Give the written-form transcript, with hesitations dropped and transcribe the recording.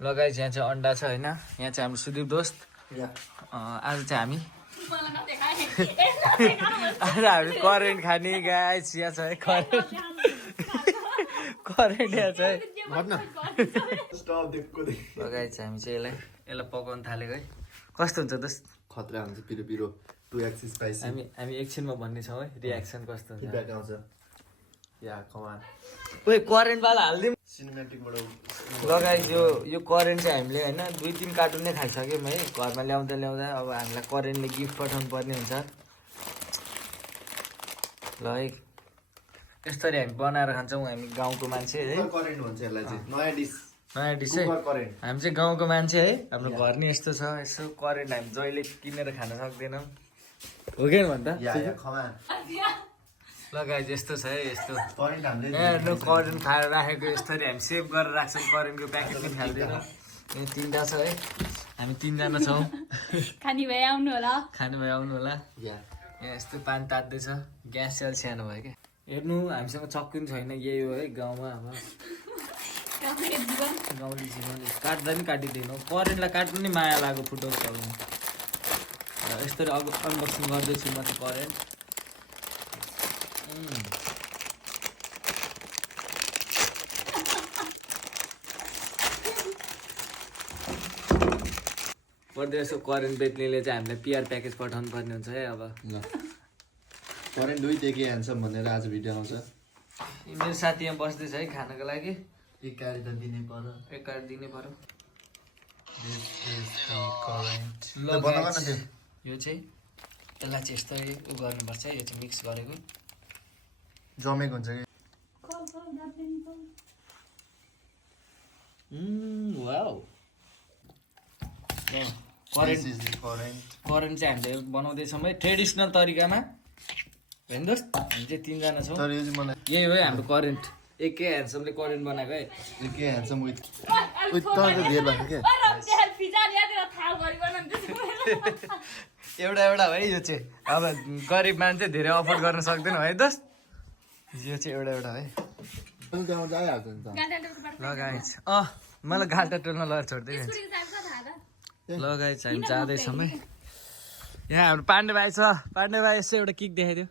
ल गाइस यहाँ चाहिँ अन्डा छ हैन यहाँ चाहिँ हाम्रो सुदीप दोस्त आज चाहिँ हामी आज हामी करेन्ट खाने गाइस यहाँ छ है करेन्ट करेन्ट यहाँ छ है ल गाइस हामी चाहिँ यसलाई पकाउन थालेको है कस्तो हुन्छ दोस्त खतरा हुन्छ पिरो पिरो 2x स्पाइसी हामी एकछिनमा भन्ने छौँ है रियाक्सन कस्तो हुन्छ फिडब्याक आउँछ या कमान ओए करेन्ट वाला हाल्दिउँ सिनेमेटिकबाट ल गाइस यो करेन्ट चाहिँ हामीले हैन 2-3 कार्टुन नै खाइसक्यौँ है घरमा ल्याउँदा ल्याउँदा अब हामीलाई करेन्टले गिफ्ट पठाउनु पर्ने हुन्छ ल है यसरी हामी बनाएर खान्छौँ हामी गाउँको मान्छे है करेन्ट भन्छ यसलाई चाहिँ नयाँ डिस है करेन्ट हामी चाहिँ गाउँको मान्छे है हाम्रो घर नि यस्तो छ यसो करेन्ट हामी जहिले किनेर खान सक्दैनौँ हो कि भन्छ या कमान ल गाइस यस्तो छ है यस्तो करेन्ट हामीले हेर्नु करेन्ट खाएर राखेको यसरी हामी सेभ गरेर राख्छौँ करेन्टको प्याकेट पनि खाल्दैन यहाँ 3टा छ है हामी 3जना छौँ खाने भए आउनु होला खानु भयो आउनु होला या यहाँ यस्तो पानी तात्दैछ ग्यास सेल सानो भयो क्या हेर्नु हामीसँग चक्कु पनि छैन यही हो है गाउँमा अब गाउँले जीवन काट्दा पनि काटिँदैन करेन्टलाई काट्नु नि माया लाग्यो फुटाउँछ अब यस्तरी अब अनबक्सिङ गर्दैछु म चाहिँ करेन्ट परदेशको करेन्ट बेच्नेले चाहिँ हामीलाई पिआर प्याकेज पठाउनु पर्ने हुन्छ है अब ल करेन्ट दुई देखि ह्यान्डसम भनेर आज भिडियो आउँछ मेरो साथी यहाँ बस्दैछ है खानको लागि एक गाडी त दिनै पर्यो एक कार्ड दिनै पर्यो ल बनाउन न त्यो यो चाहिँ यसलाई चाहिँ यस्तै उ गर्नुपर्छ यो चाहिँ मिक्स गरेको जमेको हुन्छ कि वाउ करेन्ट चाहिँ हामीले बनाउँदैछौँ है ट्रेडिसनल तरिकामा होइन दोस्त हामी चाहिँ 3जना छौँ तर यो चाहिँ मलाई यही हो है हाम्रो करेन्ट एकै ह्यान्डसमले करेन्ट बनाएको है के ह्यान्डसम विथ तपाईँको धेर भएको क्या एउटा है यो चाहिँ अब गरिब मान्छे धेरै अफोर्ड गर्न सक्दैन है दोस्त यो चाहिँ एउटा है आइहाल्छ नि त ल गाइस मलाई घाटा टोल्न लगेर छोड्दै ल गाइस हामी जाँदैछौँ है यहाँ हाम्रो पाण्डे भाइ छ पाण्डे भाइ यसो एउटा किक देखाइदियो